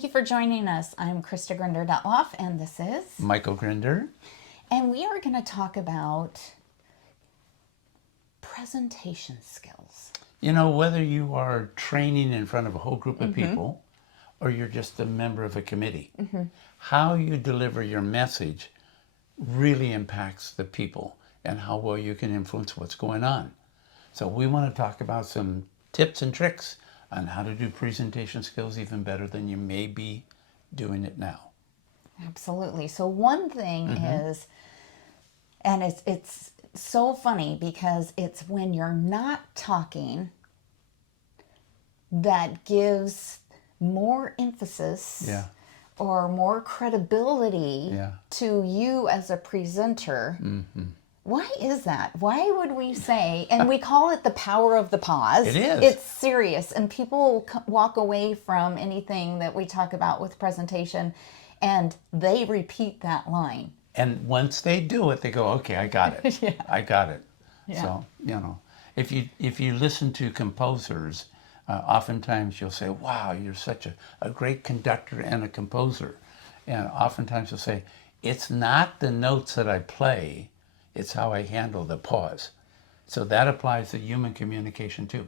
Thank you for joining us. I'm Krista Grinderlens, and this is Michael Grinder. And we are going to talk about presentation skills. You know, whether you are training in front of a whole group of people or you're just a member of a committee, how you deliver your message really impacts the people and how well you can influence what's going on. So we want to talk about some tips and tricks on how to do presentation skills even better than you may be doing it now. Absolutely. So one thing is, and it's so funny because it's when you're not talking that gives more emphasis or more credibility to you as a presenter. Why is that? Why would we say, and we call it the power of the pause. It is. It's serious, and people walk away from anything that we talk about with presentation, and they repeat that line. And once they do it, they go, okay, I got it. I got it. Yeah. So, you know, if you listen to composers, oftentimes you'll say, wow, you're such a great conductor and a composer. And oftentimes you'll say, it's not the notes that I play, it's how I handle the pause. So that applies to human communication too.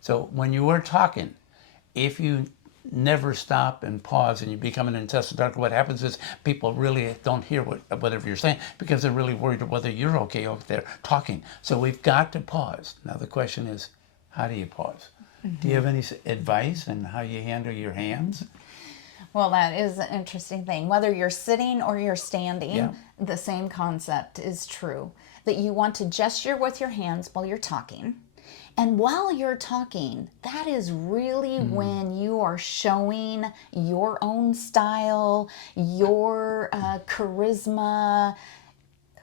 So when you are talking, if you never stop and pause and you become an incessant talker, what happens is people really don't hear whatever you're saying because they're really worried whether you're okay over there talking. So we've got to pause. Now the question is, how do you pause? Do you have any advice on how you handle your hands? Well, that is an interesting thing. Whether you're sitting or you're standing, the same concept is true. That you want to gesture with your hands while you're talking. And while you're talking, that is really when you are showing your own style, your charisma,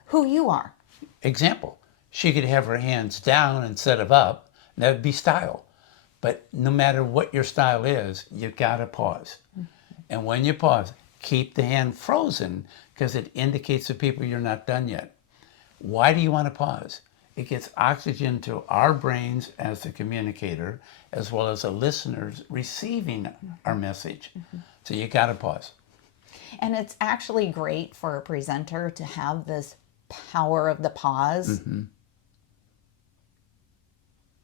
who you are. Example, she could have her hands down instead of up. That would be style. But no matter what your style is, you've got to pause. And when you pause, keep the hand frozen because it indicates to people you're not done yet. Why do you want to pause? It gets oxygen to our brains as the communicator, as well as the listeners receiving our message. So you got to pause. And it's actually great for a presenter to have this power of the pause.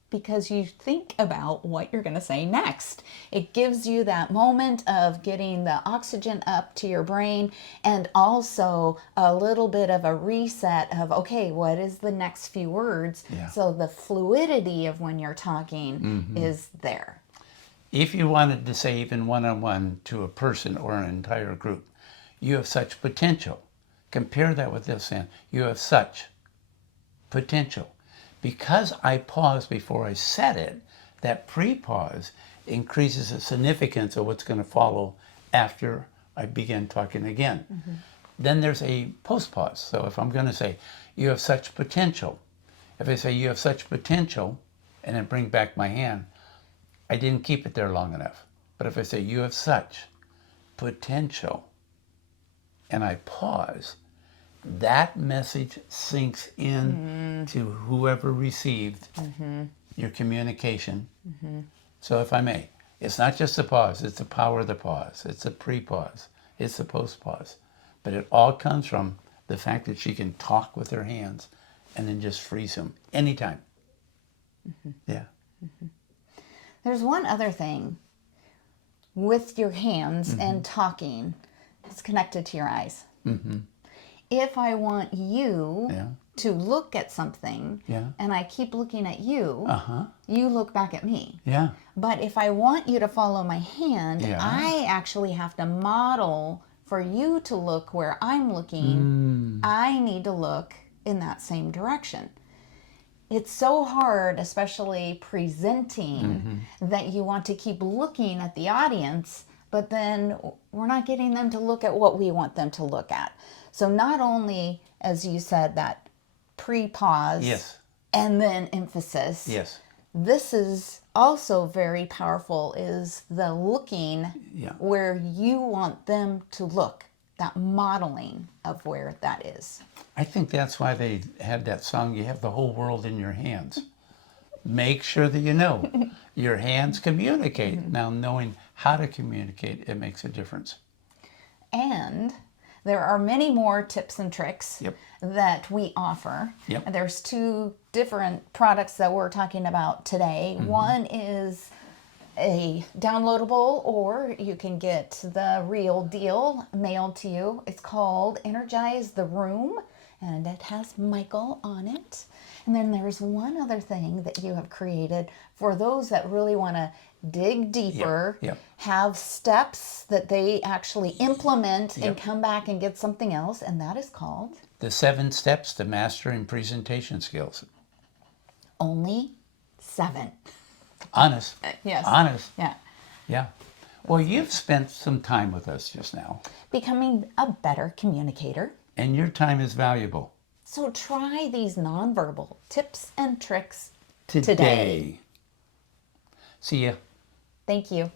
Because you think about what you're going to say next. It gives you that moment of getting the oxygen up to your brain and also a little bit of a reset of, okay, what is the next few words? So the fluidity of when you're talking is there. If you wanted to say even one-on-one to a person or an entire group, you have such potential. Compare that with this saying, you have such potential. Because I paused before I said it, that pre-pause increases the significance of what's going to follow after I begin talking again. Then there's a post-pause. So if I'm going to say, you have such potential, if I say you have such potential, and then bring back my hand, I didn't keep it there long enough. But if I say you have such potential, and I pause, that message sinks in to whoever received your communication. So if I may, it's not just the pause, it's the power of the pause. It's the pre-pause, it's the post-pause. But it all comes from the fact that she can talk with her hands and then just freeze them anytime. There's one other thing with your hands and talking. It's connected to your eyes. If I want you to look at something and I keep looking at you, you look back at me. But if I want you to follow my hand, I actually have to model for you to look where I'm looking. I need to look in that same direction. It's so hard, especially presenting, that you want to keep looking at the audience, but then we're not getting them to look at what we want them to look at. So not only, as you said, that pre-pause and then emphasis, this is also very powerful, is the looking where you want them to look, that modeling of where that is. I think that's why they had that song, you have the whole world in your hands. Make sure that you know your hands communicate. Now, knowing how to communicate, it makes a difference. And there are many more tips and tricks that we offer. And there's 2 different products that we're talking about today. One is a downloadable, or you can get the real deal mailed to you. It's called Energize the Room, and it has Michael on it. And then there's one other thing that you have created for those that really want to dig deeper, have steps that they actually implement and come back and get something else, and that is called The 7 Steps to Mastering Presentation Skills. Only 7. Honest. Yes. Honest. Yeah. Yeah. Well, you've spent some time with us just now. Becoming a better communicator. And your time is valuable. So try these nonverbal tips and tricks Today. See ya. Thank you.